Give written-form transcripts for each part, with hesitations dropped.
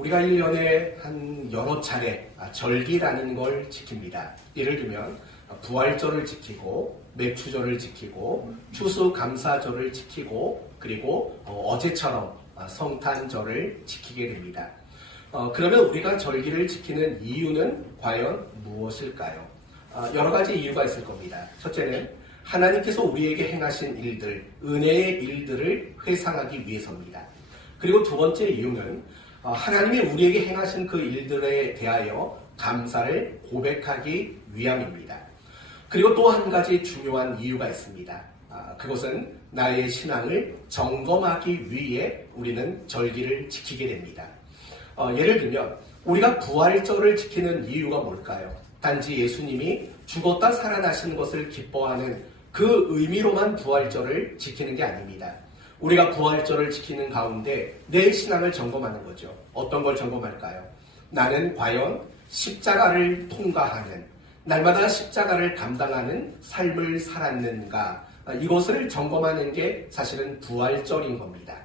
우리가 1년에 한 여러 차례 절기라는 걸 지킵니다. 예를 들면 부활절을 지키고 맥추절을 지키고 추수감사절을 지키고 그리고 어제처럼 성탄절을 지키게 됩니다. 그러면 우리가 절기를 지키는 이유는 과연 무엇일까요? 여러 가지 이유가 있을 겁니다. 첫째는 하나님께서 우리에게 행하신 일들, 은혜의 일들을 회상하기 위해서입니다. 그리고 두 번째 이유는 하나님이 우리에게 행하신 그 일들에 대하여 감사를 고백하기 위함입니다. 그리고 또 한 가지 중요한 이유가 있습니다. 그것은 나의 신앙을 점검하기 위해 우리는 절기를 지키게 됩니다. 예를 들면 우리가 부활절을 지키는 이유가 뭘까요? 단지 예수님이 죽었다 살아나신 것을 기뻐하는 그 의미로만 부활절을 지키는 게 아닙니다. 우리가 부활절을 지키는 가운데 내 신앙을 점검하는 거죠. 어떤 걸 점검할까요? 나는 과연 십자가를 통과하는, 날마다 십자가를 감당하는 삶을 살았는가? 이것을 점검하는 게 사실은 부활절인 겁니다.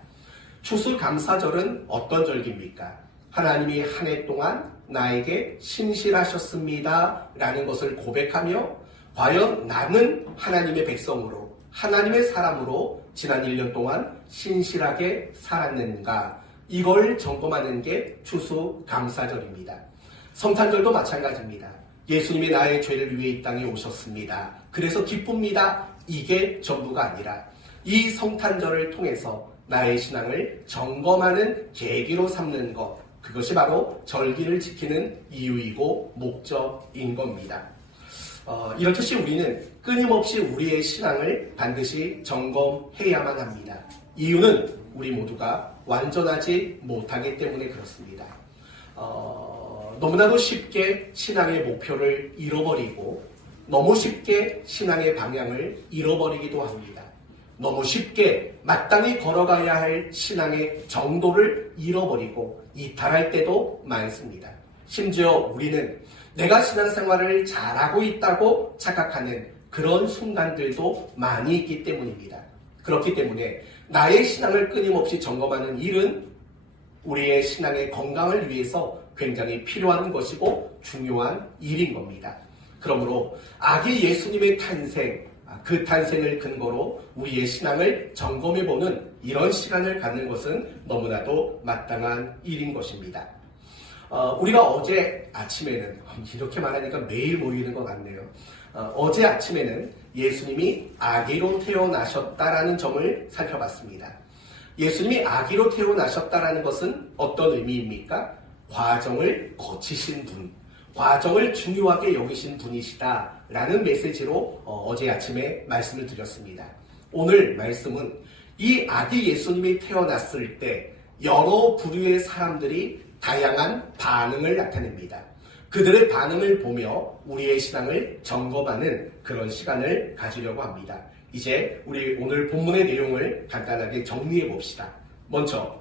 추수감사절은 어떤 절기입니까? 하나님이 한 해 동안 나에게 신실하셨습니다 라는 것을 고백하며 과연 나는 하나님의 백성으로, 하나님의 사람으로 지난 1년 동안 신실하게 살았는가? 이걸 점검하는 게 추수감사절입니다. 성탄절도 마찬가지입니다. 예수님이 나의 죄를 위해 이 땅에 오셨습니다. 그래서 기쁩니다. 이게 전부가 아니라 이 성탄절을 통해서 나의 신앙을 점검하는 계기로 삼는 것, 그것이 바로 절기를 지키는 이유이고 목적인 겁니다. 이렇듯이 우리는 끊임없이 우리의 신앙을 반드시 점검해야만 합니다. 이유는 우리 모두가 완전하지 못하기 때문에 그렇습니다. 너무나도 쉽게 신앙의 목표를 잃어버리고 너무 쉽게 신앙의 방향을 잃어버리기도 합니다. 너무 쉽게 마땅히 걸어가야 할 신앙의 정도를 잃어버리고 이탈할 때도 많습니다. 심지어 우리는 내가 신앙생활을 잘하고 있다고 착각하는 그런 순간들도 많이 있기 때문입니다. 그렇기 때문에 나의 신앙을 끊임없이 점검하는 일은 우리의 신앙의 건강을 위해서 굉장히 필요한 것이고 중요한 일인 겁니다. 그러므로 아기 예수님의 탄생, 그 탄생을 근거로 우리의 신앙을 점검해보는 이런 시간을 갖는 것은 너무나도 마땅한 일인 것입니다. 우리가 어제 아침에는, 이렇게 말하니까 매일 모이는 것 같네요. 어제 아침에는 예수님이 아기로 태어나셨다라는 점을 살펴봤습니다. 예수님이 아기로 태어나셨다라는 것은 어떤 의미입니까? 과정을 거치신 분, 과정을 중요하게 여기신 분이시다라는 메시지로 어제 아침에 말씀을 드렸습니다. 오늘 말씀은 이 아기 예수님이 태어났을 때 여러 부류의 사람들이 다양한 반응을 나타냅니다. 그들의 반응을 보며 우리의 신앙을 점검하는 그런 시간을 가지려고 합니다. 이제 우리 오늘 본문의 내용을 간단하게 정리해 봅시다. 먼저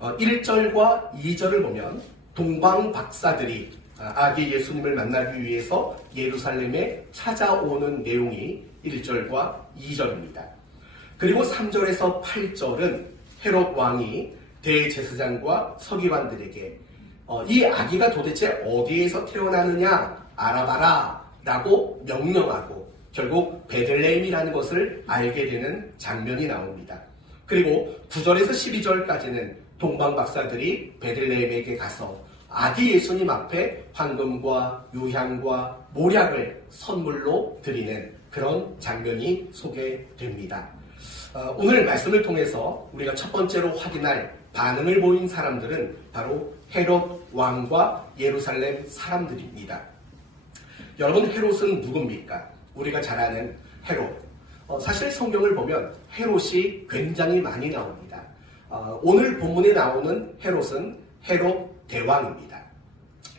1절과 2절을 보면 동방 박사들이 아기 예수님을 만나기 위해서 예루살렘에 찾아오는 내용이 1절과 2절입니다. 그리고 3절에서 8절은 헤롯 왕이 대제사장과 서기관들에게 이 아기가 도대체 어디에서 태어나느냐 알아봐라 라고 명령하고 결국 베들레헴이라는 것을 알게 되는 장면이 나옵니다. 그리고 9절에서 12절까지는 동방 박사들이 베들레헴에게 가서 아기 예수님 앞에 황금과 유향과 모략을 선물로 드리는 그런 장면이 소개됩니다. 오늘 말씀을 통해서 우리가 첫 번째로 확인할 반응을 보인 사람들은 바로 헤롯 왕과 예루살렘 사람들입니다. 여러분, 헤롯은 누굽니까? 우리가 잘 아는 헤롯. 사실 성경을 보면 헤롯이 굉장히 많이 나옵니다. 오늘 본문에 나오는 헤롯은 헤롯 대왕입니다.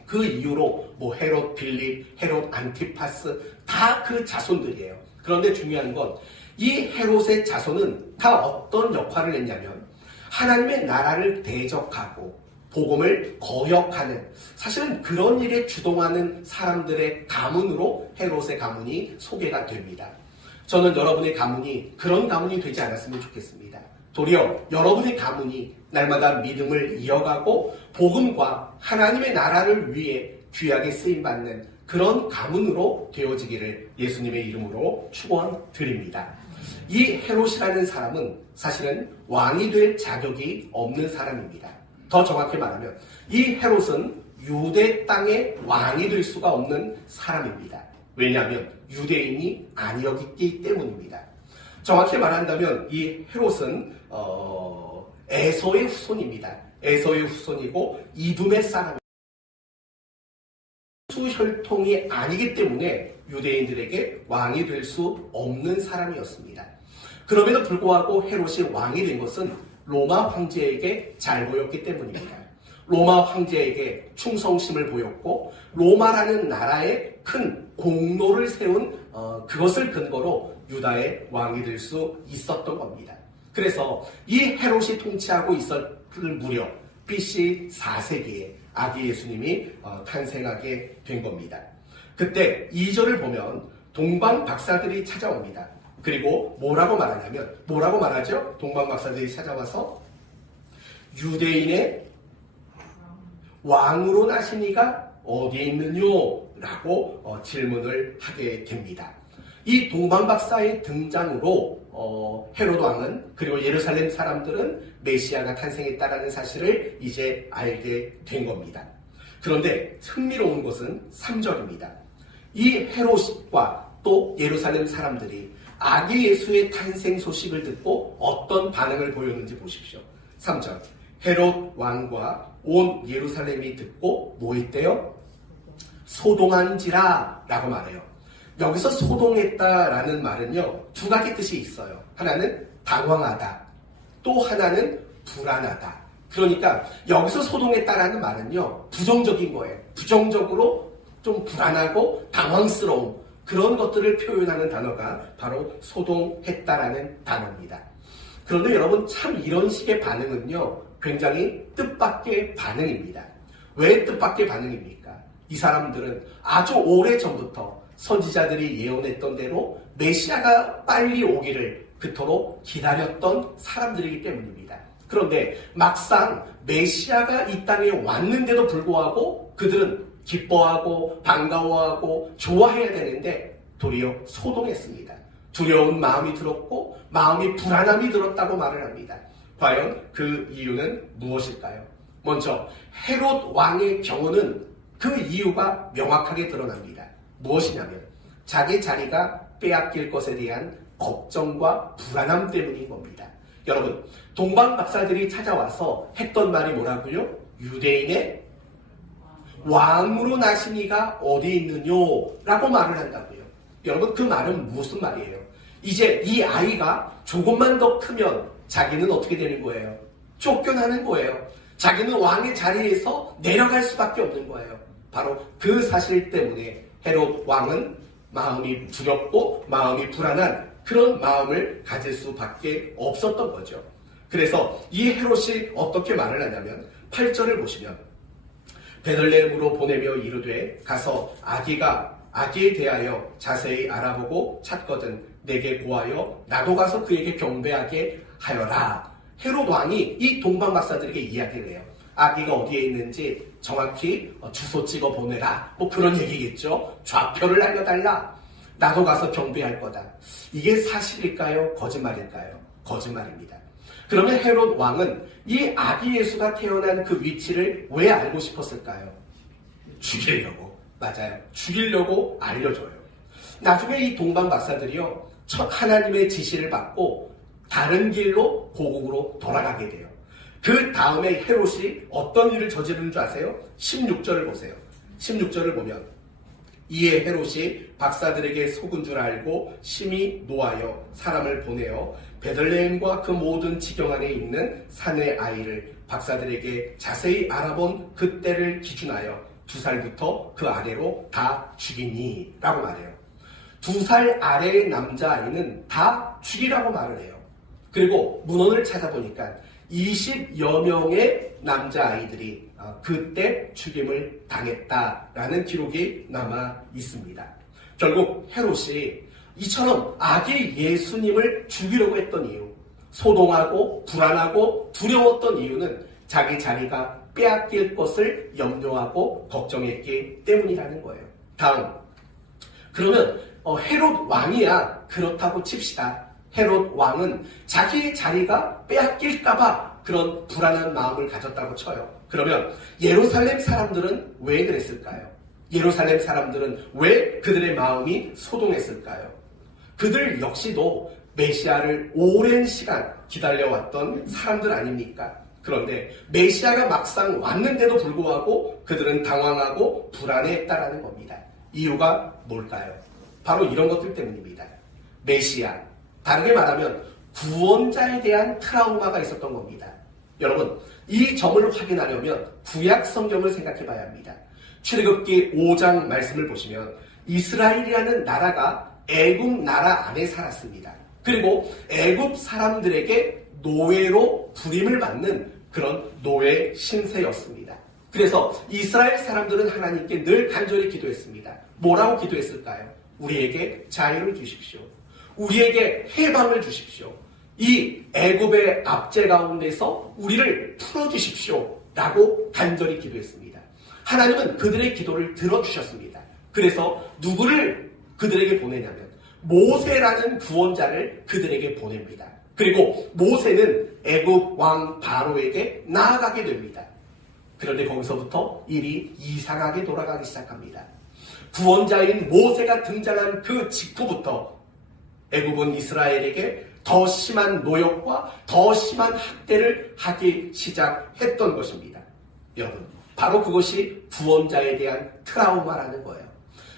그 이후로 헤롯 빌립, 헤롯 안티파스 다 그 자손들이에요. 그런데 중요한 건 이 헤롯의 자손은 다 어떤 역할을 했냐면 하나님의 나라를 대적하고 복음을 거역하는, 사실은 그런 일에 주동하는 사람들의 가문으로 헤롯의 가문이 소개가 됩니다. 저는 여러분의 가문이 그런 가문이 되지 않았으면 좋겠습니다. 도리어 여러분의 가문이 날마다 믿음을 이어가고 복음과 하나님의 나라를 위해 귀하게 쓰임받는 그런 가문으로 되어지기를 예수님의 이름으로 축원드립니다. 이 헤롯이라는 사람은 사실은 왕이 될 자격이 없는 사람입니다. 더 정확히 말하면 이 헤롯은 유대 땅의 왕이 될 수가 없는 사람입니다. 왜냐하면 유대인이 아니었기 때문입니다. 정확히 말한다면 이 헤롯은 에서의 후손입니다. 에서의 후손이고 이둠의 사람. 수혈통이 아니기 때문에 유대인들에게 왕이 될 수 없는 사람이었습니다. 그럼에도 불구하고 헤롯이 왕이 된 것은 로마 황제에게 잘 보였기 때문입니다. 로마 황제에게 충성심을 보였고 로마라는 나라에 큰 공로를 세운 그것을 근거로 유다의 왕이 될 수 있었던 겁니다. 그래서 이 헤롯이 통치하고 있었을 무렵 BC 4세기에 아기 예수님이 탄생하게 된 겁니다. 그때 2절을 보면 동방 박사들이 찾아옵니다. 그리고 뭐라고 말하죠? 동방 박사들이 찾아와서 유대인의 왕으로 나신 이가 어디에 있느뇨? 라고 질문을 하게 됩니다. 이 동방 박사의 등장으로 헤롯 왕은 그리고 예루살렘 사람들은 메시아가 탄생했다라는 사실을 이제 알게 된 겁니다. 그런데 흥미로운 것은 3절입니다. 이 헤롯과 또 예루살렘 사람들이 아기 예수의 탄생 소식을 듣고 어떤 반응을 보였는지 보십시오. 3절. 헤롯 왕과 온 예루살렘이 듣고 뭐 했대요? 소동한지라 라고 말해요. 여기서 소동했다라는 말은요, 두 가지 뜻이 있어요. 하나는 당황하다, 또 하나는 불안하다. 그러니까 여기서 소동했다라는 말은요, 부정적인 거예요. 부정적으로 좀 불안하고 당황스러움, 그런 것들을 표현하는 단어가 바로 소동했다라는 단어입니다. 그런데 여러분, 참 이런 식의 반응은요, 굉장히 뜻밖의 반응입니다. 왜 뜻밖의 반응입니까? 이 사람들은 아주 오래전부터 선지자들이 예언했던 대로 메시아가 빨리 오기를 그토록 기다렸던 사람들이기 때문입니다. 그런데 막상 메시아가 이 땅에 왔는데도 불구하고 그들은 기뻐하고 반가워하고 좋아해야 되는데 도리어 소동했습니다. 두려운 마음이 들었고 마음이 불안함이 들었다고 말을 합니다. 과연 그 이유는 무엇일까요? 먼저 헤롯 왕의 경우는 그 이유가 명확하게 드러납니다. 무엇이냐면 자기 자리가 빼앗길 것에 대한 걱정과 불안함 때문인 겁니다. 여러분, 동방 박사들이 찾아와서 했던 말이 뭐라고요? 유대인의 왕으로 나신 이가 어디 있느뇨? 라고 말을 한다고요. 여러분, 그 말은 무슨 말이에요? 이제 이 아이가 조금만 더 크면 자기는 어떻게 되는 거예요? 쫓겨나는 거예요. 자기는 왕의 자리에서 내려갈 수밖에 없는 거예요. 바로 그 사실 때문에 헤롯 왕은 마음이 두렵고 마음이 불안한 그런 마음을 가질 수밖에 없었던 거죠. 그래서 이 헤롯이 어떻게 말을 하냐면 8절을 보시면 베들레헴으로 보내며 이르되 가서 아기에 대하여 자세히 알아보고 찾거든 내게 고하여 나도 가서 그에게 경배하게 하여라. 헤롯 왕이 이 동방 박사들에게 이야기를 해요. 아기가 어디에 있는지 정확히 주소 찍어 보내라. 뭐 그런 얘기겠죠. 좌표를 알려달라. 나도 가서 경배할 거다. 이게 사실일까요? 거짓말일까요? 거짓말입니다. 그러면 헤롯 왕은 이 아기 예수가 태어난 그 위치를 왜 알고 싶었을까요? 죽이려고. 맞아요. 죽이려고 알려줘요. 나중에 이 동방 박사들이요, 하나님의 지시를 받고 다른 길로 고국으로 돌아가게 돼요. 그 다음에 헤롯이 어떤 일을 저지르는 줄 아세요? 16절을 보세요. 16절을 보면 이에 헤롯이 박사들에게 속은 줄 알고 심히 노하여 사람을 보내어 베들레헴과 그 모든 지경 안에 있는 산의 아이를 박사들에게 자세히 알아본 그때를 기준하여 2살부터 그 아래로 다 죽이니 라고 말해요. 2살 아래의 남자아이는 다 죽이라고 말을 해요. 그리고 문헌을 찾아보니까 20여 명의 남자아이들이 그때 죽임을 당했다라는 기록이 남아 있습니다. 결국 헤롯이 이처럼 아기 예수님을 죽이려고 했던 이유, 소동하고 불안하고 두려웠던 이유는 자기 자리가 빼앗길 것을 염려하고 걱정했기 때문이라는 거예요. 다음, 그러면 헤롯 왕이야 그렇다고 칩시다. 헤롯 왕은 자기 자리가 빼앗길까봐 그런 불안한 마음을 가졌다고 쳐요. 그러면 예루살렘 사람들은 왜 그랬을까요? 예루살렘 사람들은 왜 그들의 마음이 소동했을까요? 그들 역시도 메시아를 오랜 시간 기다려왔던 사람들 아닙니까? 그런데 메시아가 막상 왔는데도 불구하고 그들은 당황하고 불안해했다라는 겁니다. 이유가 뭘까요? 바로 이런 것들 때문입니다. 메시아, 다르게 말하면 구원자에 대한 트라우마가 있었던 겁니다. 여러분, 이 점을 확인하려면 구약 성경을 생각해 봐야 합니다. 출애굽기 5장 말씀을 보시면 이스라엘이라는 나라가 애굽 나라 안에 살았습니다. 그리고 애굽 사람들에게 노예로 부림을 받는 그런 노예 신세였습니다. 그래서 이스라엘 사람들은 하나님께 늘 간절히 기도했습니다. 뭐라고 기도했을까요? 우리에게 자유를 주십시오. 우리에게 해방을 주십시오. 이 애굽의 압제 가운데서 우리를 풀어주십시오. 라고 간절히 기도했습니다. 하나님은 그들의 기도를 들어주셨습니다. 그래서 누구를 그들에게 보내냐면 모세라는 구원자를 그들에게 보냅니다. 그리고 모세는 애굽 왕 바로에게 나아가게 됩니다. 그런데 거기서부터 일이 이상하게 돌아가기 시작합니다. 구원자인 모세가 등장한 그 직후부터 애굽은 이스라엘에게 더 심한 노역과 더 심한 학대를 하기 시작했던 것입니다. 여러분, 바로 그것이 구원자에 대한 트라우마라는 거예요.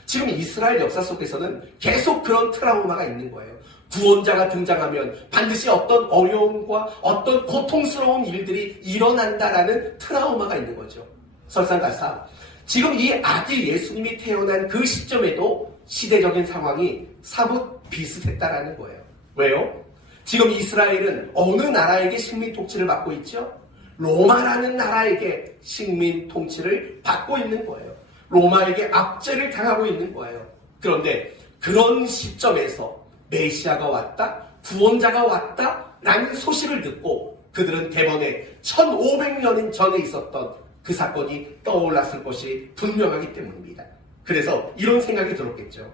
지금 이스라엘 역사 속에서는 계속 그런 트라우마가 있는 거예요. 구원자가 등장하면 반드시 어떤 어려움과 어떤 고통스러운 일들이 일어난다라는 트라우마가 있는 거죠. 설상가상, 지금 이 아기 예수님이 태어난 그 시점에도 시대적인 상황이 사뭇 비슷했다라는 거예요. 왜요? 지금 이스라엘은 어느 나라에게 식민 통치를 받고 있죠? 로마라는 나라에게 식민 통치를 받고 있는 거예요. 로마에게 압제를 당하고 있는 거예요. 그런데 그런 시점에서 메시아가 왔다, 구원자가 왔다라는 소식을 듣고 그들은 대번에 1500년 전에 있었던 그 사건이 떠올랐을 것이 분명하기 때문입니다. 그래서 이런 생각이 들었겠죠.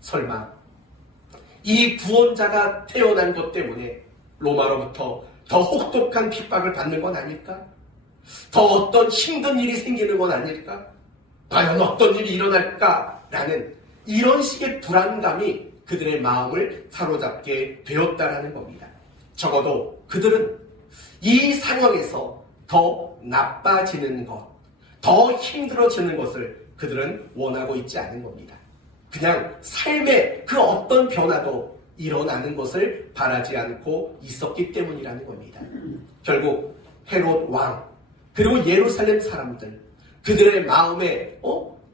설마 이 구원자가 태어난 것 때문에 로마로부터 더 혹독한 핍박을 받는 건 아닐까? 더 어떤 힘든 일이 생기는 건 아닐까? 과연 어떤 일이 일어날까라는 이런 식의 불안감이 그들의 마음을 사로잡게 되었다라는 겁니다. 적어도 그들은 이 상황에서 더 나빠지는 것, 더 힘들어지는 것을 그들은 원하고 있지 않은 겁니다. 그냥 삶의 그 어떤 변화도 일어나는 것을 바라지 않고 있었기 때문이라는 겁니다. 결국 헤롯 왕, 그리고 예루살렘 사람들, 그들의 마음에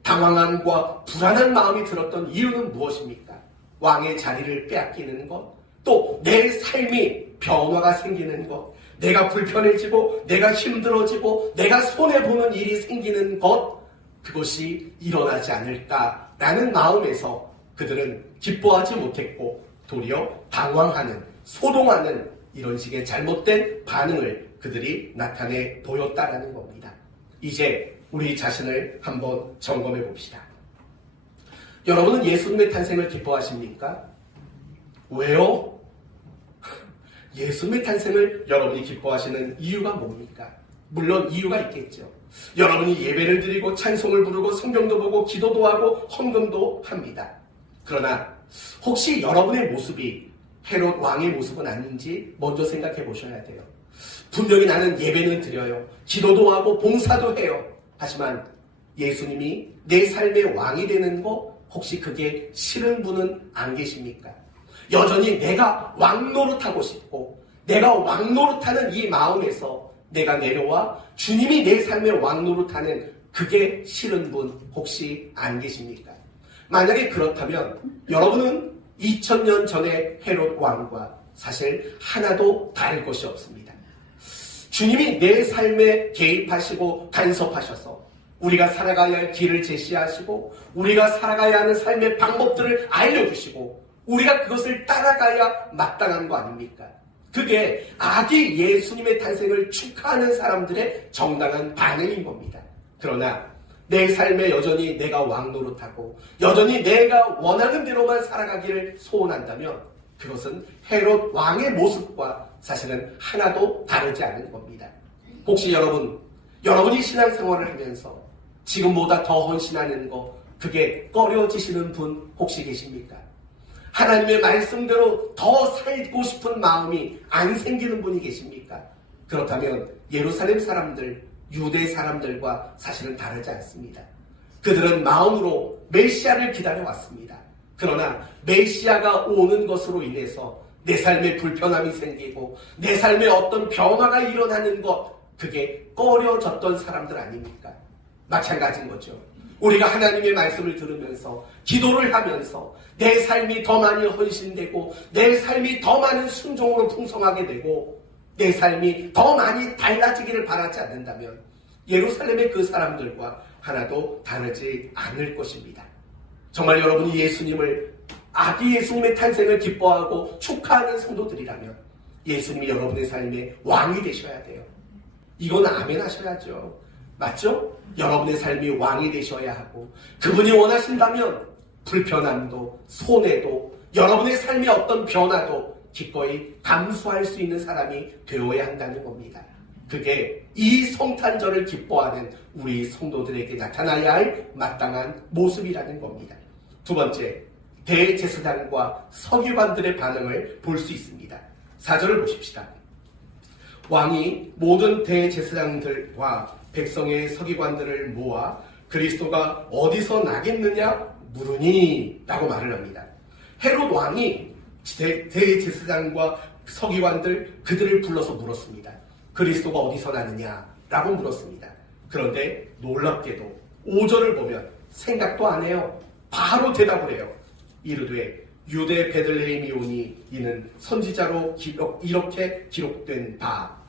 당황함과 불안한 마음이 들었던 이유는 무엇입니까? 왕의 자리를 빼앗기는 것, 또 내 삶이 변화가 생기는 것, 내가 불편해지고 내가 힘들어지고 내가 손해보는 일이 생기는 것, 그것이 일어나지 않을까라는 마음에서 그들은 기뻐하지 못했고 도리어 당황하는, 소동하는 이런 식의 잘못된 반응을 그들이 나타내 보였다라는 겁니다. 이제 우리 자신을 한번 점검해 봅시다. 여러분은 예수님의 탄생을 기뻐하십니까? 왜요? 예수님의 탄생을 여러분이 기뻐하시는 이유가 뭡니까? 물론 이유가 있겠죠. 여러분이 예배를 드리고 찬송을 부르고 성경도 보고 기도도 하고 헌금도 합니다. 그러나 혹시 여러분의 모습이 헤롯 왕의 모습은 아닌지 먼저 생각해 보셔야 돼요. 분명히 나는 예배는 드려요. 기도도 하고 봉사도 해요. 하지만 예수님이 내 삶의 왕이 되는 거 혹시 그게 싫은 분은 안 계십니까? 여전히 내가 왕 노릇하고 싶고 내가 왕 노릇하는 이 마음에서 내가 내려와 주님이 내 삶의 왕 노릇하는 그게 싫은 분 혹시 안 계십니까? 만약에 그렇다면 여러분은 2000년 전의 헤롯 왕과 사실 하나도 다를 것이 없습니다. 주님이 내 삶에 개입하시고 간섭하셔서 우리가 살아가야 할 길을 제시하시고 우리가 살아가야 하는 삶의 방법들을 알려주시고 우리가 그것을 따라가야 마땅한 거 아닙니까? 그게 아기 예수님의 탄생을 축하하는 사람들의 정당한 반응인 겁니다. 그러나 내 삶에 여전히 내가 왕 노릇하고 여전히 내가 원하는 대로만 살아가기를 소원한다면 그것은 헤롯 왕의 모습과 사실은 하나도 다르지 않은 겁니다. 혹시 여러분이 신앙생활을 하면서 지금보다 더 헌신하는 거 그게 꺼려지시는 분 혹시 계십니까? 하나님의 말씀대로 더 살고 싶은 마음이 안 생기는 분이 계십니까? 그렇다면 예루살렘 사람들, 유대 사람들과 사실은 다르지 않습니다. 그들은 마음으로 메시아를 기다려왔습니다. 그러나 메시아가 오는 것으로 인해서 내 삶에 불편함이 생기고 내 삶에 어떤 변화가 일어나는 것, 그게 꺼려졌던 사람들 아닙니까? 마찬가지인 거죠. 우리가 하나님의 말씀을 들으면서 기도를 하면서 내 삶이 더 많이 헌신되고 내 삶이 더 많은 순종으로 풍성하게 되고 내 삶이 더 많이 달라지기를 바라지 않는다면 예루살렘의 그 사람들과 하나도 다르지 않을 것입니다. 정말 여러분이 예수님을, 아기 예수님의 탄생을 기뻐하고 축하하는 성도들이라면 예수님이 여러분의 삶의 왕이 되셔야 돼요. 이건 아멘 하셔야죠. 맞죠? 여러분의 삶이 왕이 되셔야 하고 그분이 원하신다면 불편함도 손해도 여러분의 삶의 어떤 변화도 기꺼이 감수할 수 있는 사람이 되어야 한다는 겁니다. 그게 이 성탄절을 기뻐하는 우리 성도들에게 나타나야 할 마땅한 모습이라는 겁니다. 두 번째, 대제사장과 서기관들의 반응을 볼 수 있습니다. 4절을 보십시다. 왕이 모든 대제사장들과 백성의 서기관들을 모아 그리스도가 어디서 나겠느냐 물으니 라고 말을 합니다. 헤롯 왕이 대제사장과 서기관들 그들을 불러서 물었습니다. 그리스도가 어디서 나느냐 라고 물었습니다. 그런데 놀랍게도 5절을 보면 생각도 안 해요. 바로 대답을 해요. 이르되 유대 베들레헴이오니 이는 선지자로 이렇게 기록된 바.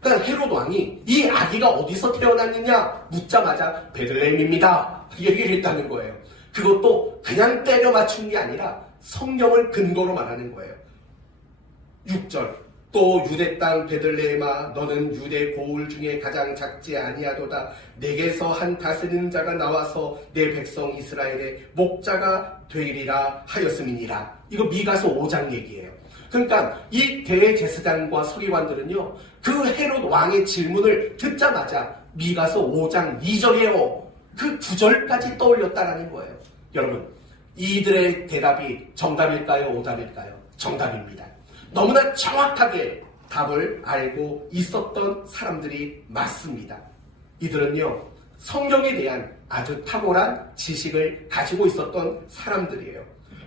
그러니까 헤롯 왕이 이 아기가 어디서 태어났느냐 묻자마자 베들레헴입니다 얘기를 했다는 거예요. 그것도 그냥 때려 맞춘 게 아니라 성경을 근거로 말하는 거예요. 6절 또 유대 땅 베들레헴아 너는 유대 고을 중에 가장 작지 아니하도다. 내게서 한 다스리는 자가 나와서 내 백성 이스라엘의 목자가 되리라 하였음이니라. 이거 미가서 5장 얘기예요. 그러니까 이 대제사장과 서기관들은요 그 헤롯 왕의 질문을 듣자마자 미가서 5장 2절이에요. 그 9절까지 떠올렸다라는 거예요. 여러분, 이들의 대답이 정답일까요? 오답일까요? 정답입니다. 너무나 정확하게 답을 알고 있었던 사람들이 맞습니다. 이들은요, 성경에 대한 아주 탁월한 지식을 가지고 있었던 사람들이에요.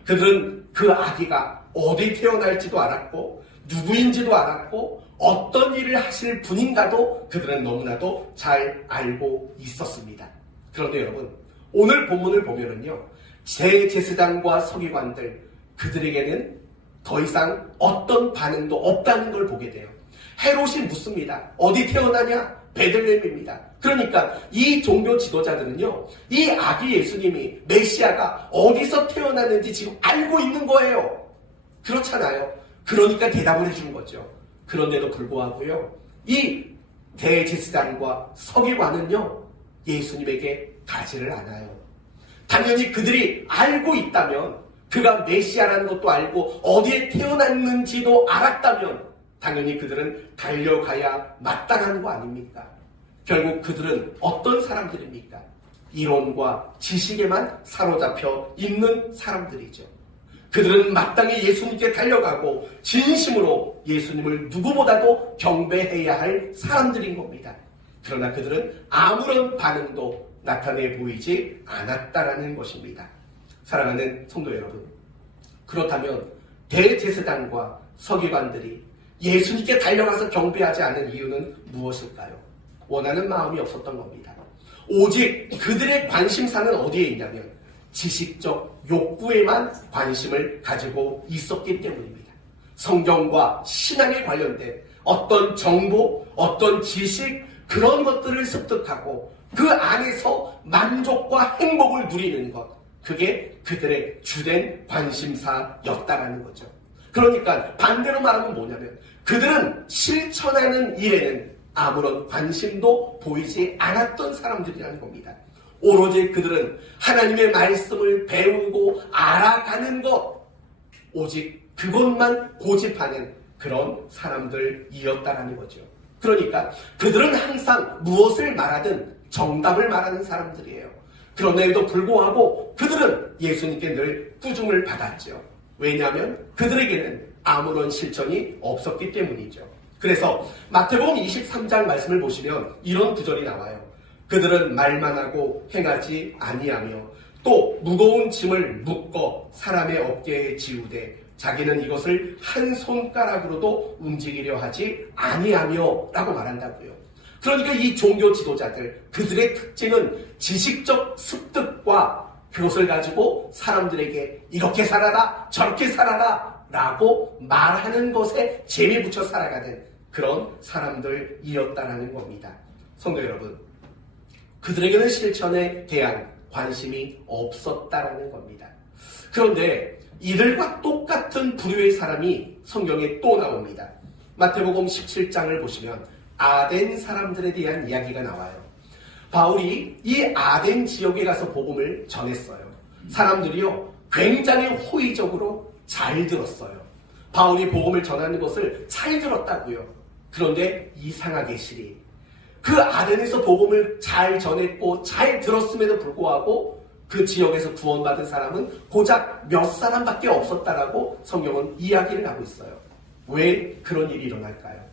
그들은 그 아기가 어디 태어날지도 알았고, 누구인지도 알았고, 어떤 일을 하실 분인가도 그들은 너무나도 잘 알고 있었습니다. 그런데 여러분, 오늘 본문을 보면은요, 대제사장과 서기관들, 그들에게는 더 이상 어떤 반응도 없다는 걸 보게 돼요. 헤롯이 묻습니다. 어디 태어나냐? 베들레헴입니다. 그러니까 이 종교 지도자들은요, 이 아기 예수님이 메시아가 어디서 태어났는지 지금 알고 있는 거예요. 그렇잖아요. 그러니까 대답을 해준 거죠. 그런데도 불구하고요, 이 대제사장과 서기관은요, 예수님에게 가지를 않아요. 당연히 그들이 알고 있다면, 그가 메시아라는 것도 알고 어디에 태어났는지도 알았다면 당연히 그들은 달려가야 마땅한 거 아닙니까? 결국 그들은 어떤 사람들입니까? 이론과 지식에만 사로잡혀 있는 사람들이죠. 그들은 마땅히 예수님께 달려가고 진심으로 예수님을 누구보다도 경배해야 할 사람들인 겁니다. 그러나 그들은 아무런 반응도 나타내 보이지 않았다라는 것입니다. 사랑하는 성도 여러분, 그렇다면 대제사장과 서기관들이 예수님께 달려가서 경배하지 않은 이유는 무엇일까요? 원하는 마음이 없었던 겁니다. 오직 그들의 관심사는 어디에 있냐면 지식적 욕구에만 관심을 가지고 있었기 때문입니다. 성경과 신앙에 관련된 어떤 정보, 어떤 지식, 그런 것들을 습득하고 그 안에서 만족과 행복을 누리는 것, 그게 그들의 주된 관심사였다라는 거죠. 그러니까 반대로 말하면 뭐냐면 그들은 실천하는 일에는 아무런 관심도 보이지 않았던 사람들이라는 겁니다. 오로지 그들은 하나님의 말씀을 배우고 알아가는 것, 오직 그것만 고집하는 그런 사람들이었다라는 거죠. 그러니까 그들은 항상 무엇을 말하든 정답을 말하는 사람들이에요. 그럼에도 불구하고 그들은 예수님께 늘 꾸중을 받았죠. 왜냐하면 그들에게는 아무런 실천이 없었기 때문이죠. 그래서 마태복음 23장 말씀을 보시면 이런 구절이 나와요. 그들은 말만 하고 행하지 아니하며 또 무거운 짐을 묶어 사람의 어깨에 지우되 자기는 이것을 한 손가락으로도 움직이려 하지 아니하며 라고 말한다고요. 그러니까 이 종교 지도자들, 그들의 특징은 지식적 습득과 그것을 가지고 사람들에게 이렇게 살아라 저렇게 살아라 라고 말하는 것에 재미 붙여 살아가는 그런 사람들이었다라는 겁니다. 성도 여러분, 그들에게는 실천에 대한 관심이 없었다라는 겁니다. 그런데 이들과 똑같은 부류의 사람이 성경에 또 나옵니다. 마태복음 17장을 보시면 아덴 사람들에 대한 이야기가 나와요. 바울이 이 아덴 지역에 가서 복음을 전했어요. 사람들이요 굉장히 호의적으로 잘 들었어요. 바울이 복음을 전하는 것을 잘 들었다고요. 그런데 이상하게 실이 그 아덴에서 복음을 잘 전했고 잘 들었음에도 불구하고 그 지역에서 구원받은 사람은 고작 몇 사람밖에 없었다라고 성경은 이야기를 하고 있어요. 왜 그런 일이 일어날까요?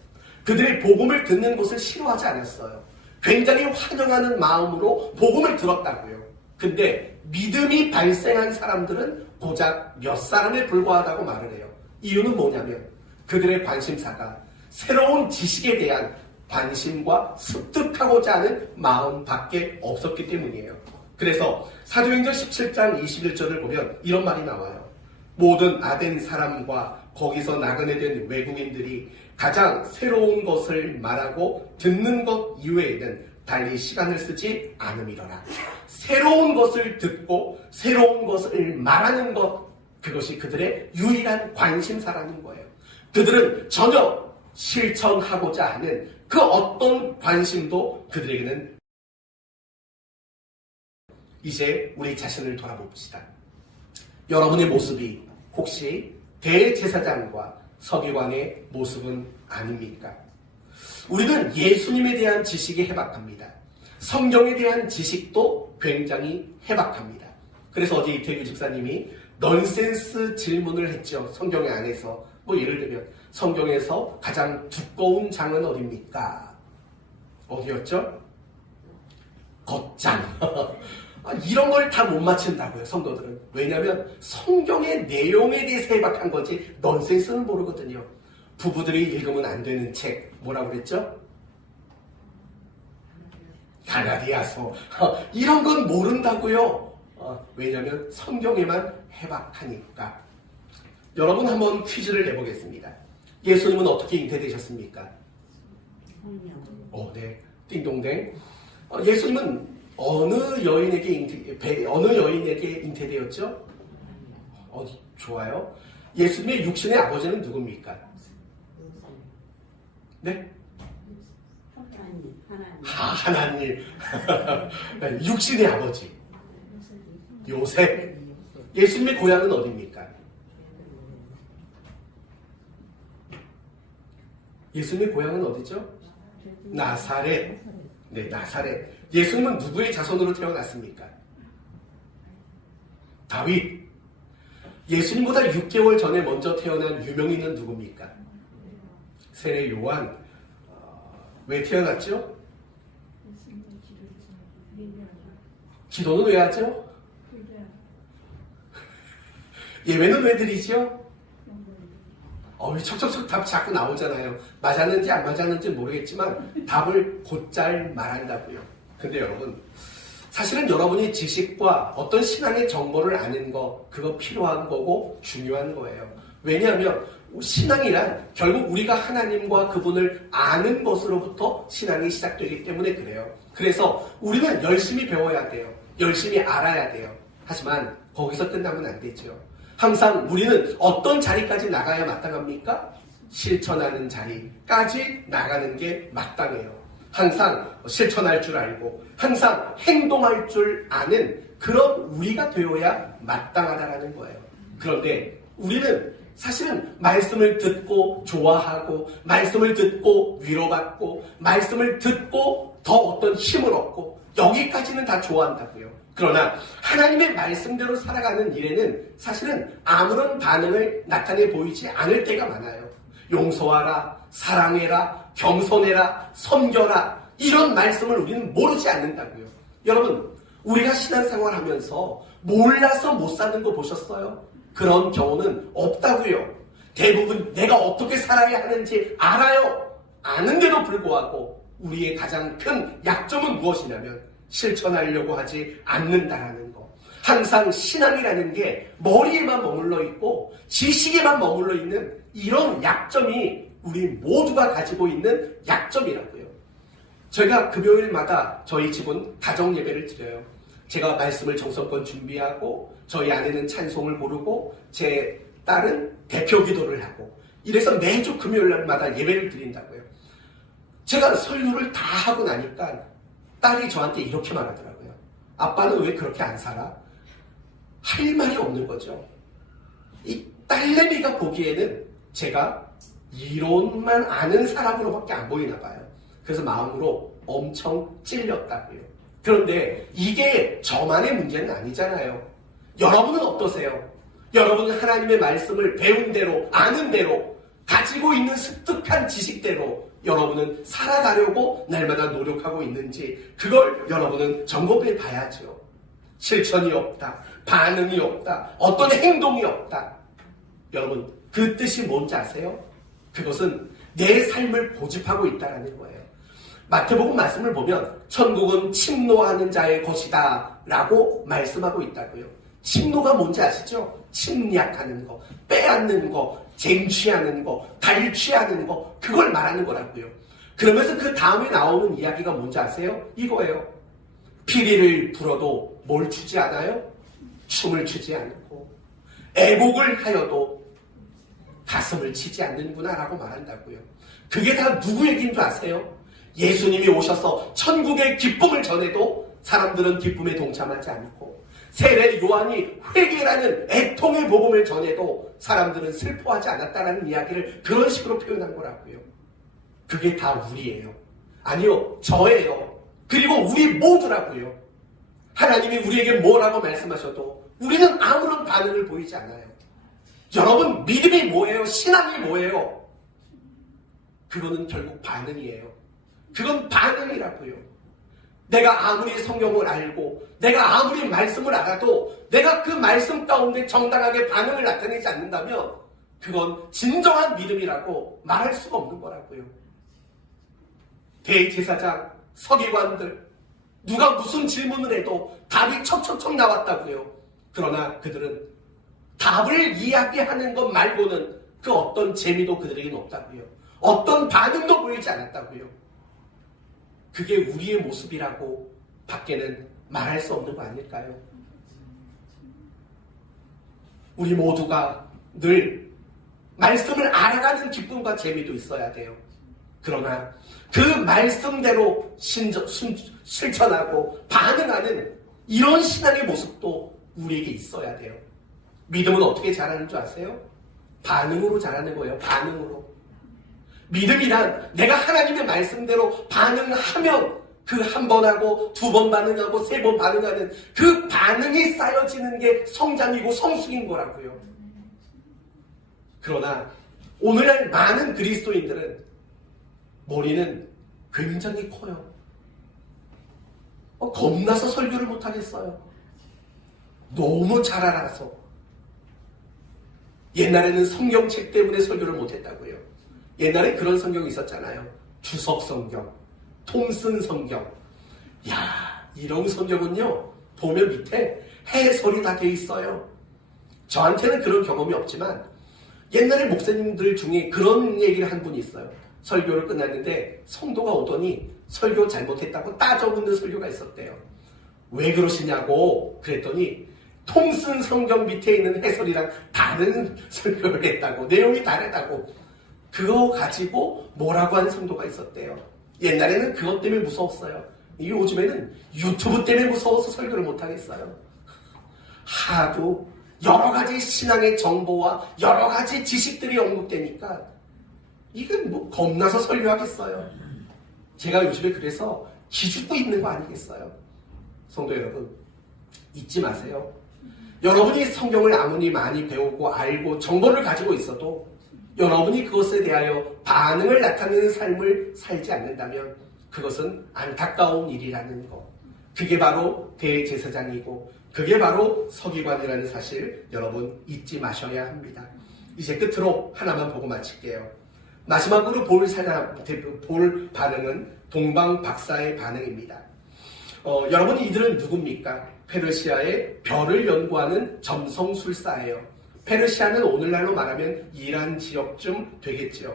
그들이 복음을 듣는 것을 싫어하지 않았어요. 굉장히 환영하는 마음으로 복음을 들었다고요. 근데 믿음이 발생한 사람들은 고작 몇 사람에 불과하다고 말을 해요. 이유는 뭐냐면 그들의 관심사가 새로운 지식에 대한 관심과 습득하고자 하는 마음밖에 없었기 때문이에요. 그래서 사도행전 17장 21절을 보면 이런 말이 나와요. 모든 아덴 사람과 거기서 나그네 된 외국인들이 가장 새로운 것을 말하고 듣는 것 이외에는 달리 시간을 쓰지 않음이러라. 새로운 것을 듣고 새로운 것을 말하는 것, 그것이 그들의 유일한 관심사라는 거예요. 그들은 전혀 실천하고자 하는 그 어떤 관심도 그들에게는. 이제 우리 자신을 돌아봅시다. 여러분의 모습이 혹시 대제사장과 서기관의 모습은 아닙니까? 우리는 예수님에 대한 지식이 해박합니다. 성경에 대한 지식도 굉장히 해박합니다. 그래서 어제 이태규 집사님이 넌센스 질문을 했죠. 성경 안에서. 뭐 예를 들면 성경에서 가장 두꺼운 장은 어디입니까? 어디였죠? 겉장. 이런 걸 다 못 맞춘다고요, 성도들은. 왜냐하면 성경의 내용에 대해서 해박한 거지 넌센스는 모르거든요. 부부들이 읽으면 안 되는 책 뭐라고 그랬죠? 가나디아서. 이런 건 모른다고요. 왜냐하면 성경에만 해박하니까. 여러분 한번 퀴즈를 내보겠습니다. 예수님은 어떻게 잉태되셨습니까? 네. 띵동댕. 예수님은 어느 여인에게 잉태되었죠? 좋아요. 예수님의 육신의 아버지는 누굽니까? 네? 하나님. 육신의 아버지. 요셉. 예수님의 고향은 어디입니까? 예수님의 고향은 어디죠? 나사렛. 네, 나사렛. 예수님은 누구의 자손으로 태어났습니까? 다윗. 예수님보다 6개월 전에 먼저 태어난 유명인은 누굽니까? 세례 요한. 왜 태어났죠? 기도는 왜 하죠? 예배는 왜 드리죠? 척척척 답 자꾸 나오잖아요. 맞았는지 안 맞았는지 모르겠지만 답을 곧잘 말한다고요. 근데 여러분, 사실은 여러분이 지식과 어떤 신앙의 정보를 아는 거, 그거 필요한 거고 중요한 거예요. 왜냐하면 신앙이란 결국 우리가 하나님과 그분을 아는 것으로부터 신앙이 시작되기 때문에 그래요. 그래서 우리는 열심히 배워야 돼요. 열심히 알아야 돼요. 하지만 거기서 끝나면 안 되죠. 항상 우리는 어떤 자리까지 나가야 마땅합니까? 실천하는 자리까지 나가는 게 마땅해요. 항상 실천할 줄 알고 항상 행동할 줄 아는 그런 우리가 되어야 마땅하다라는 거예요. 그런데 우리는 사실은 말씀을 듣고 좋아하고 말씀을 듣고 위로받고 말씀을 듣고 더 어떤 힘을 얻고 여기까지는 다 좋아한다고요. 그러나 하나님의 말씀대로 살아가는 일에는 사실은 아무런 반응을 나타내 보이지 않을 때가 많아요. 용서하라, 사랑해라, 겸손해라, 섬겨라 이런 말씀을 우리는 모르지 않는다고요. 여러분 우리가 신앙생활 하면서 몰라서 못 사는 거 보셨어요? 그런 경우는 없다고요. 대부분 내가 어떻게 살아야 하는지 알아요. 아는데도 불구하고 우리의 가장 큰 약점은 무엇이냐면 실천하려고 하지 않는다라는 거. 항상 신앙이라는 게 머리에만 머물러 있고 지식에만 머물러 있는 이런 약점이 우리 모두가 가지고 있는 약점이라고요. 저희가 금요일마다 저희 집은 가정 예배를 드려요. 제가 말씀을 정성껏 준비하고 저희 아내는 찬송을 부르고 제 딸은 대표 기도를 하고 이래서 매주 금요일날마다 예배를 드린다고요. 제가 설교를 다 하고 나니까 딸이 저한테 이렇게 말하더라고요. 아빠는 왜 그렇게 안 살아? 할 말이 없는 거죠. 이 딸내미가 보기에는 제가 이론만 아는 사람으로밖에 안 보이나 봐요. 그래서 마음으로 엄청 찔렸다고요. 그런데 이게 저만의 문제는 아니잖아요. 여러분은 어떠세요? 여러분은 하나님의 말씀을 배운 대로 아는 대로 가지고 있는 습득한 지식대로 여러분은 살아가려고 날마다 노력하고 있는지 그걸 여러분은 점검해 봐야죠. 실천이 없다, 반응이 없다, 어떤 행동이 없다. 여러분 그 뜻이 뭔지 아세요? 그것은 내 삶을 고집하고 있다는 거예요. 마태복음 말씀을 보면 천국은 침노하는 자의 것이다 라고 말씀하고 있다고요. 침노가 뭔지 아시죠? 침략하는 거, 빼앗는 거, 쟁취하는 거, 갈취하는 거 그걸 말하는 거라고요. 그러면서 그 다음에 나오는 이야기가 뭔지 아세요? 이거예요. 피리를 불어도 뭘 추지 않아요? 춤을 추지 않고 애곡을 하여도 가슴을 치지 않는구나 라고 말한다고요. 그게 다 누구 얘기인 줄 아세요? 예수님이 오셔서 천국의 기쁨을 전해도 사람들은 기쁨에 동참하지 않고 세례 요한이 회개라는 애통의 복음을 전해도 사람들은 슬퍼하지 않았다라는 이야기를 그런 식으로 표현한 거라고요. 그게 다 우리예요. 아니요, 저예요. 그리고 우리 모두라고요. 하나님이 우리에게 뭐라고 말씀하셔도 우리는 아무런 반응을 보이지 않아요. 여러분 믿음이 뭐예요? 신앙이 뭐예요? 그거는 결국 반응이에요. 그건 반응이라고요. 내가 아무리 성경을 알고 내가 아무리 말씀을 알아도 내가 그 말씀 가운데 정당하게 반응을 나타내지 않는다면 그건 진정한 믿음이라고 말할 수가 없는 거라고요. 대제사장, 서기관들 누가 무슨 질문을 해도 답이 척척척 나왔다고요. 그러나 그들은 답을 이야기하는 것 말고는 그 어떤 재미도 그들에게는 없다고요. 어떤 반응도 보이지 않았다고요. 그게 우리의 모습이라고 밖에는 말할 수 없는 거 아닐까요? 우리 모두가 늘 말씀을 알아가는 기쁨과 재미도 있어야 돼요. 그러나 그 말씀대로 실천하고 반응하는 이런 신앙의 모습도 우리에게 있어야 돼요. 믿음은 어떻게 자라는 줄 아세요? 반응으로 자라는 거예요. 반응으로. 믿음이란 내가 하나님의 말씀대로 반응하면 그 한 번 하고 두 번 반응하고 세 번 반응하는 그 반응이 쌓여지는 게 성장이고 성숙인 거라고요. 그러나 오늘날 많은 그리스도인들은 머리는 굉장히 커요. 겁나서 설교를 못하겠어요. 너무 잘 알아서. 옛날에는 성경책 때문에 설교를 못했다고요. 옛날에 그런 성경이 있었잖아요. 주석 성경, 통쓴 성경. 야, 이런 성경은요, 보면 밑에 해설이 다 돼 있어요. 저한테는 그런 경험이 없지만 옛날에 목사님들 중에 그런 얘기를 한 분이 있어요. 설교를 끝났는데 성도가 오더니 설교 잘못했다고 따져묻는 설교가 있었대요. 왜 그러시냐고 그랬더니 통쓴 성경 밑에 있는 해설이랑 다른 설교를 했다고, 내용이 다르다고. 그거 가지고 뭐라고 하는 성도가 있었대요. 옛날에는 그것 때문에 무서웠어요. 요즘에는 유튜브 때문에 무서워서 설교를 못하겠어요. 하도 여러 가지 신앙의 정보와 여러 가지 지식들이 언급되니까 이건 뭐 겁나서 설교하겠어요. 제가 요즘에 그래서 기죽고 있는 거 아니겠어요? 성도 여러분, 잊지 마세요. 여러분이 성경을 아무리 많이 배우고 알고 정보를 가지고 있어도 여러분이 그것에 대하여 반응을 나타내는 삶을 살지 않는다면 그것은 안타까운 일이라는 것. 그게 바로 대제사장이고 그게 바로 서기관이라는 사실 여러분 잊지 마셔야 합니다. 이제 끝으로 하나만 보고 마칠게요. 마지막으로 볼 반응은 동방박사의 반응입니다. 여러분 이들은 누굽니까? 페르시아의 별을 연구하는 점성술사예요. 페르시아는 오늘날로 말하면 이란 지역쯤 되겠지요.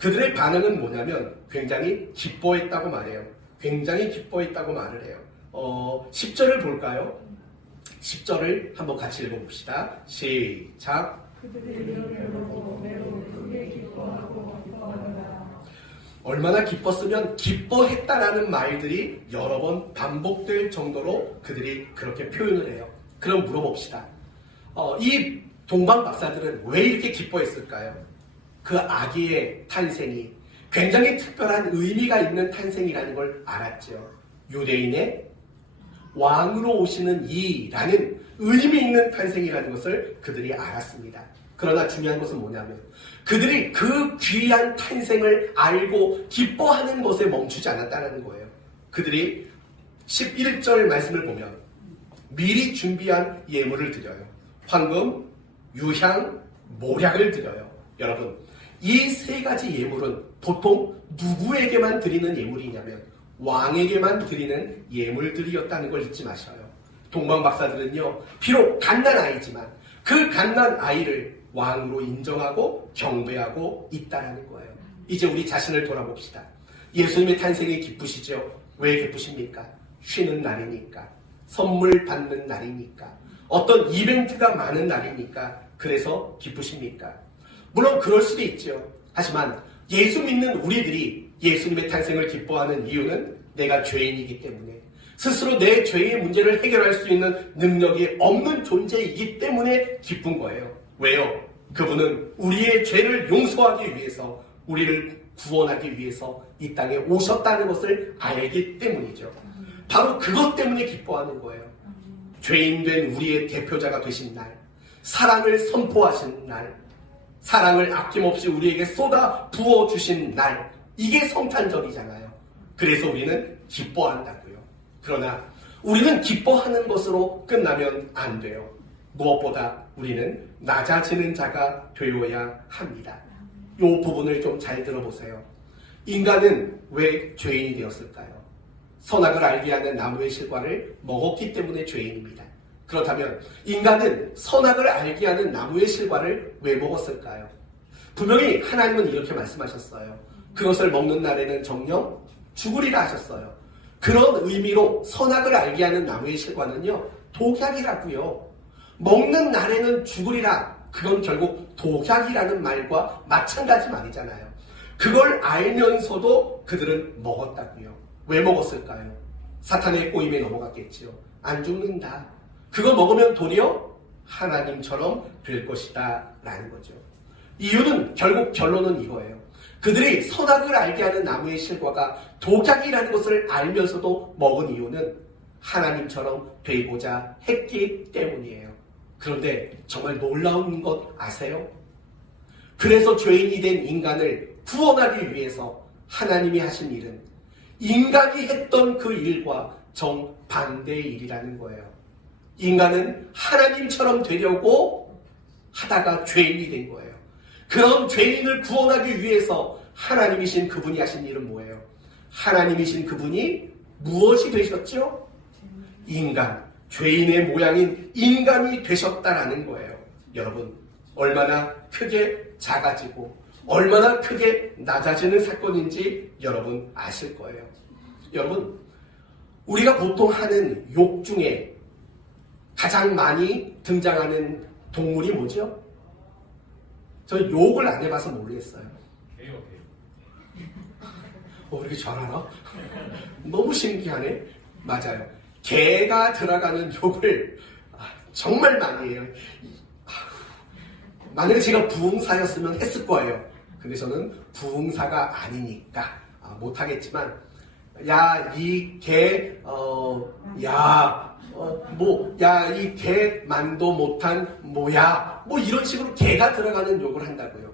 그들의 반응은 뭐냐면 굉장히 기뻐했다고 말해요. 굉장히 기뻐했다고 말을 해요. 10절을 볼까요? 10절을 한번 같이 읽어봅시다. 시작. 얼마나 기뻤으면 기뻐했다라는 말들이 여러 번 반복될 정도로 그들이 그렇게 표현을 해요. 그럼 물어봅시다. 이 동방 박사들은 왜 이렇게 기뻐했을까요? 그 아기의 탄생이 굉장히 특별한 의미가 있는 탄생이라는 걸 알았죠. 유대인의 왕으로 오시는 이라는 의미 있는 탄생이라는 것을 그들이 알았습니다. 그러나 중요한 것은 뭐냐면 그들이 그 귀한 탄생을 알고 기뻐하는 것에 멈추지 않았다는 거예요. 그들이 11절 말씀을 보면 미리 준비한 예물을 드려요. 황금, 유향, 모략을 드려요. 여러분, 이 세 가지 예물은 보통 누구에게만 드리는 예물이냐면 왕에게만 드리는 예물들이었다는 걸 잊지 마셔요. 동방박사들은요, 비록 갓난아이지만 그 갓난아이를 왕으로 인정하고 경배하고 있다는 거예요. 이제 우리 자신을 돌아봅시다. 예수님의 탄생이 기쁘시죠? 왜 기쁘십니까? 쉬는 날이니까, 선물 받는 날이니까, 어떤 이벤트가 많은 날이니까 그래서 기쁘십니까? 물론 그럴 수도 있죠. 하지만 예수 믿는 우리들이 예수님의 탄생을 기뻐하는 이유는 내가 죄인이기 때문에 스스로 내 죄의 문제를 해결할 수 있는 능력이 없는 존재이기 때문에 기쁜 거예요. 왜요? 그분은 우리의 죄를 용서하기 위해서, 우리를 구원하기 위해서 이 땅에 오셨다는 것을 알기 때문이죠. 바로 그것 때문에 기뻐하는 거예요. 죄인된 우리의 대표자가 되신 날, 사랑을 선포하신 날, 사랑을 아낌없이 우리에게 쏟아 부어주신 날, 이게 성탄절이잖아요. 그래서 우리는 기뻐한다고요. 그러나 우리는 기뻐하는 것으로 끝나면 안 돼요. 무엇보다 우리는 낮아지는 자가 되어야 합니다. 이 부분을 좀 잘 들어보세요. 인간은 왜 죄인이 되었을까요? 선악을 알게 하는 나무의 실과를 먹었기 때문에 죄인입니다. 그렇다면 인간은 선악을 알게 하는 나무의 실과를 왜 먹었을까요? 분명히 하나님은 이렇게 말씀하셨어요. 그것을 먹는 날에는 정녕 죽으리라 하셨어요. 그런 의미로 선악을 알게 하는 나무의 실과는요, 독약이라고요. 먹는 날에는 죽으리라. 그건 결국 독약이라는 말과 마찬가지 말이잖아요. 그걸 알면서도 그들은 먹었다고요. 왜 먹었을까요? 사탄의 꼬임에 넘어갔겠지요. 안 죽는다. 그거 먹으면 도리어 하나님처럼 될 것이다 라는 거죠. 이유는 결국 결론은 이거예요. 그들이 선악을 알게 하는 나무의 실과가 독약이라는 것을 알면서도 먹은 이유는 하나님처럼 되고자 했기 때문이에요. 그런데 정말 놀라운 것 아세요? 그래서 죄인이 된 인간을 구원하기 위해서 하나님이 하신 일은 인간이 했던 그 일과 정반대의 일이라는 거예요. 인간은 하나님처럼 되려고 하다가 죄인이 된 거예요. 그런 죄인을 구원하기 위해서 하나님이신 그분이 하신 일은 뭐예요? 하나님이신 그분이 무엇이 되셨죠? 인간, 죄인의 모양인 인간이 되셨다라는 거예요. 여러분, 얼마나 크게 작아지고 얼마나 크게 낮아지는 사건인지 여러분 아실 거예요. 여러분, 우리가 보통 하는 욕 중에 가장 많이 등장하는 동물이 뭐죠? 저 욕을 안 해봐서 모르겠어요. 개요. 왜 이렇게 잘 알아? 너무 신기하네. 맞아요. 개가 들어가는 욕을 정말 많이 해요. 만약에 제가 부흥사였으면 했을 거예요. 근데 저는 부흥사가 아니니까 못하겠지만, 야, 이 개, 이 개만도 못한 뭐야, 뭐 이런 식으로 개가 들어가는 욕을 한다고요.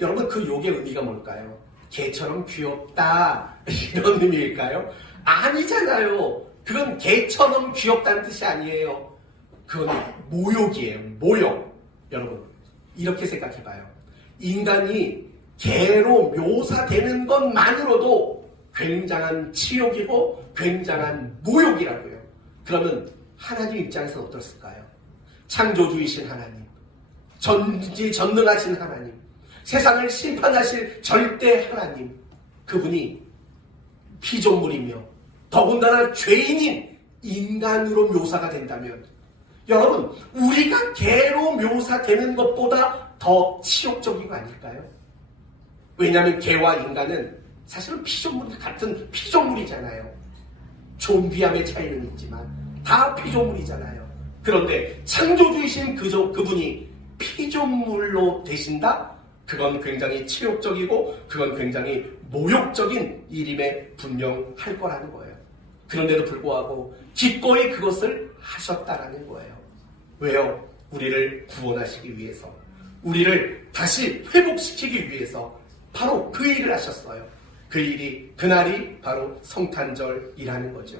여러분, 그 욕의 의미가 뭘까요? 개처럼 귀엽다, 이런 의미일까요? 아니잖아요. 그건 개처럼 귀엽다는 뜻이 아니에요. 그건 모욕이에요. 모욕. 여러분, 이렇게 생각해봐요. 인간이 개로 묘사되는 것만으로도 굉장한 치욕이고 굉장한 모욕이라고요. 그러면 하나님 입장에서는 어떻을까요? 창조주이신 하나님, 전지전능하신 하나님, 세상을 심판하실 절대 하나님, 그분이 피조물이며 더군다나 죄인인 인간으로 묘사가 된다면, 여러분, 우리가 개로 묘사되는 것보다 더 치욕적인 거 아닐까요? 왜냐하면 개와 인간은 사실은 같은 피조물이잖아요. 존귀함의 차이는 있지만 다 피조물이잖아요. 그런데 창조주이신 그분이 피조물로 되신다? 그건 굉장히 치욕적이고 그건 굉장히 모욕적인 일임에 분명할 거라는 거예요. 그런데도 불구하고 기꺼이 그것을 하셨다라는 거예요. 왜요? 우리를 구원하시기 위해서, 우리를 다시 회복시키기 위해서 바로 그 일을 하셨어요. 그날이 바로 성탄절이라는 거죠.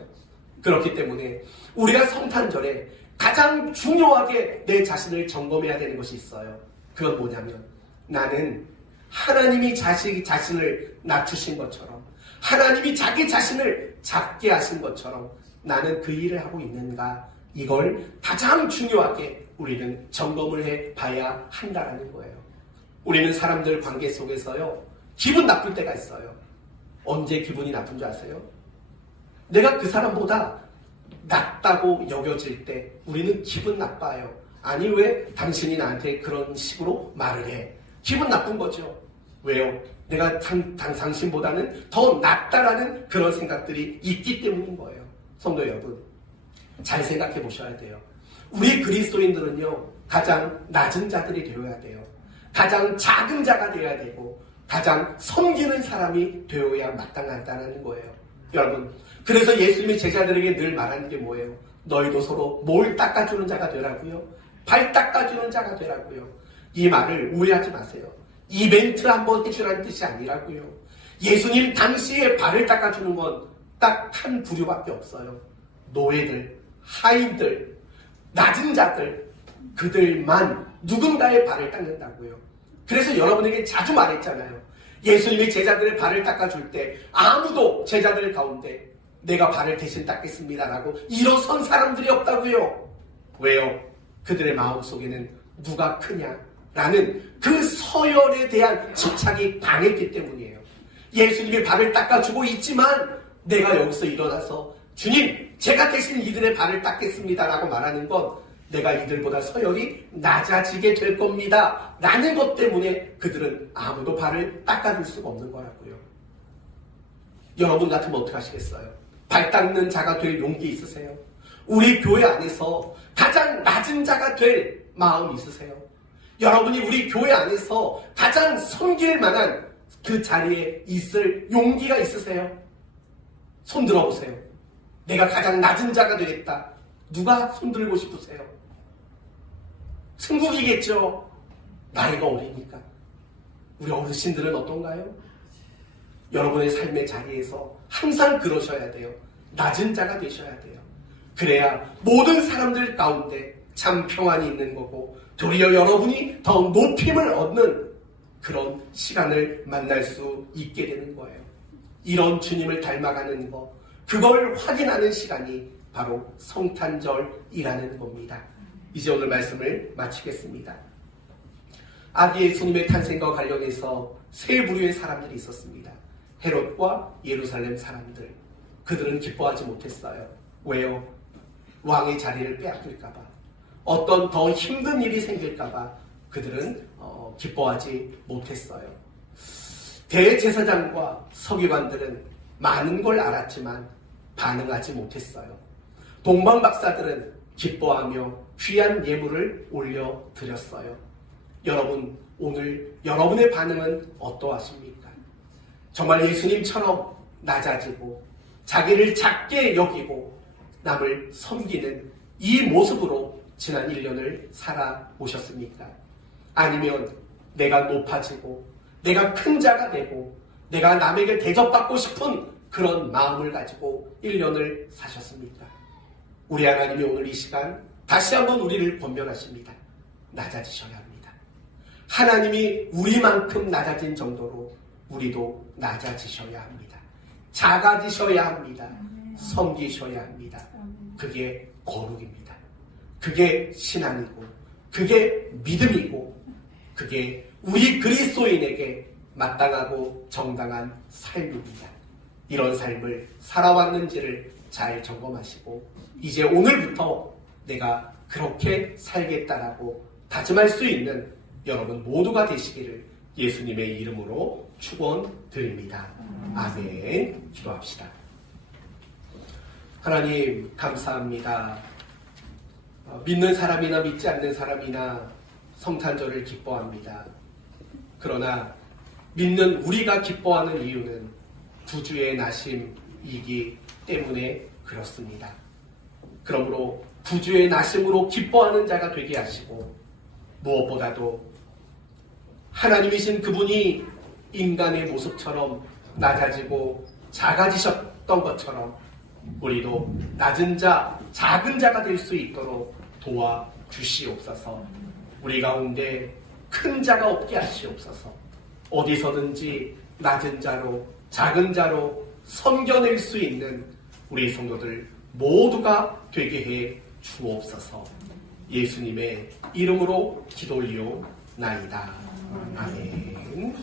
그렇기 때문에 우리가 성탄절에 가장 중요하게 내 자신을 점검해야 되는 것이 있어요. 그건 뭐냐면, 나는 하나님이 자신을 낮추신 것처럼, 하나님이 자기 자신을 작게 하신 것처럼 나는 그 일을 하고 있는가, 이걸 가장 중요하게 우리는 점검을 해봐야 한다는 거예요. 우리는 사람들 관계 속에서요, 기분 나쁠 때가 있어요. 언제 기분이 나쁜 줄 아세요? 내가 그 사람보다 낫다고 여겨질 때 우리는 기분 나빠요. 아니, 왜 당신이 나한테 그런 식으로 말을 해? 기분 나쁜 거죠. 왜요? 내가 당신보다는 더 낫다라는 그런 생각들이 있기 때문인 거예요. 성도 여러분, 잘 생각해 보셔야 돼요. 우리 그리스도인들은요, 가장 낮은 자들이 되어야 돼요. 가장 작은 자가 되어야 되고 가장 섬기는 사람이 되어야 마땅하다는 거예요. 여러분, 그래서 예수님이 제자들에게 늘 말하는 게 뭐예요? 너희도 서로 뭘 닦아주는 자가 되라고요? 발 닦아주는 자가 되라고요. 이 말을 오해하지 마세요. 이벤트 한번 해주라는 뜻이 아니라고요. 예수님 당시에 발을 닦아주는 건 딱 한 부류밖에 없어요. 노예들, 하인들, 낮은 자들, 그들만 누군가의 발을 닦는다고요. 그래서 여러분에게 자주 말했잖아요. 예수님이 제자들의 발을 닦아줄 때 아무도 제자들 가운데 내가 발을 대신 닦겠습니다라고 일어선 사람들이 없다고요. 왜요? 그들의 마음속에는 누가 크냐라는 그 서열에 대한 집착이 강했기 때문이에요. 예수님이 발을 닦아주고 있지만 내가 여기서 일어나서 주님, 제가 대신 이들의 발을 닦겠습니다라고 말하는 건 내가 이들보다 서열이 낮아지게 될 겁니다 라는 것 때문에 그들은 아무도 발을 닦아줄 수가 없는 거라고요. 여러분 같으면 어떻게 하시겠어요? 발 닦는 자가 될 용기 있으세요? 우리 교회 안에서 가장 낮은 자가 될 마음 있으세요? 여러분이 우리 교회 안에서 가장 섬길 만한 그 자리에 있을 용기가 있으세요? 손 들어보세요. 내가 가장 낮은 자가 되겠다. 누가 손들고 싶으세요? 승국이겠죠. 나이가 어리니까. 우리 어르신들은 어떤가요? 여러분의 삶의 자리에서 항상 그러셔야 돼요. 낮은 자가 되셔야 돼요. 그래야 모든 사람들 가운데 참 평안이 있는 거고 도리어 여러분이 더 높임을 얻는 그런 시간을 만날 수 있게 되는 거예요. 이런 주님을 닮아가는 거, 그걸 확인하는 시간이 바로 성탄절이라는 겁니다. 이제 오늘 말씀을 마치겠습니다. 아기 예수님의 탄생과 관련해서 세 부류의 사람들이 있었습니다. 헤롯과 예루살렘 사람들. 그들은 기뻐하지 못했어요. 왜요? 왕의 자리를 빼앗길까봐, 어떤 더 힘든 일이 생길까봐 그들은 기뻐하지 못했어요. 대제사장과 서기관들은 많은 걸 알았지만 반응하지 못했어요. 동방박사들은 기뻐하며 귀한 예물을 올려드렸어요. 여러분, 오늘 여러분의 반응은 어떠하십니까? 정말 예수님처럼 낮아지고 자기를 작게 여기고 남을 섬기는 이 모습으로 지난 1년을 살아오셨습니까? 아니면 내가 높아지고 내가 큰 자가 되고 내가 남에게 대접받고 싶은 그런 마음을 가지고 1년을 사셨습니까? 우리 하나님이 오늘 이 시간 다시 한번 우리를 권면하십니다. 낮아지셔야 합니다. 하나님이 우리만큼 낮아진 정도로 우리도 낮아지셔야 합니다. 작아지셔야 합니다. 섬기셔야 합니다. 그게 거룩입니다. 그게 신앙이고 그게 믿음이고 그게 우리 그리스도인에게 마땅하고 정당한 삶입니다. 이런 삶을 살아왔는지를 잘 점검하시고 이제 오늘부터 내가 그렇게 살겠다라고 다짐할 수 있는 여러분 모두가 되시기를 예수님의 이름으로 축원드립니다. 아멘. 기도합시다. 하나님 감사합니다. 믿는 사람이나 믿지 않는 사람이나 성탄절을 기뻐합니다. 그러나 믿는 우리가 기뻐하는 이유는 구주의 나심이기 때문에 그렇습니다. 그러므로 구주의 나심으로 기뻐하는 자가 되게 하시고 무엇보다도 하나님이신 그분이 인간의 모습처럼 낮아지고 작아지셨던 것처럼 우리도 낮은 자, 작은 자가 될 수 있도록 도와주시옵소서. 우리 가운데 큰 자가 없게 하시옵소서. 어디서든지 낮은 자로 작은 자로 섬겨낼 수 있는 우리 성도들 모두가 되게 해 주옵소서. 예수님의 이름으로 기도 올리오나이다. 아멘.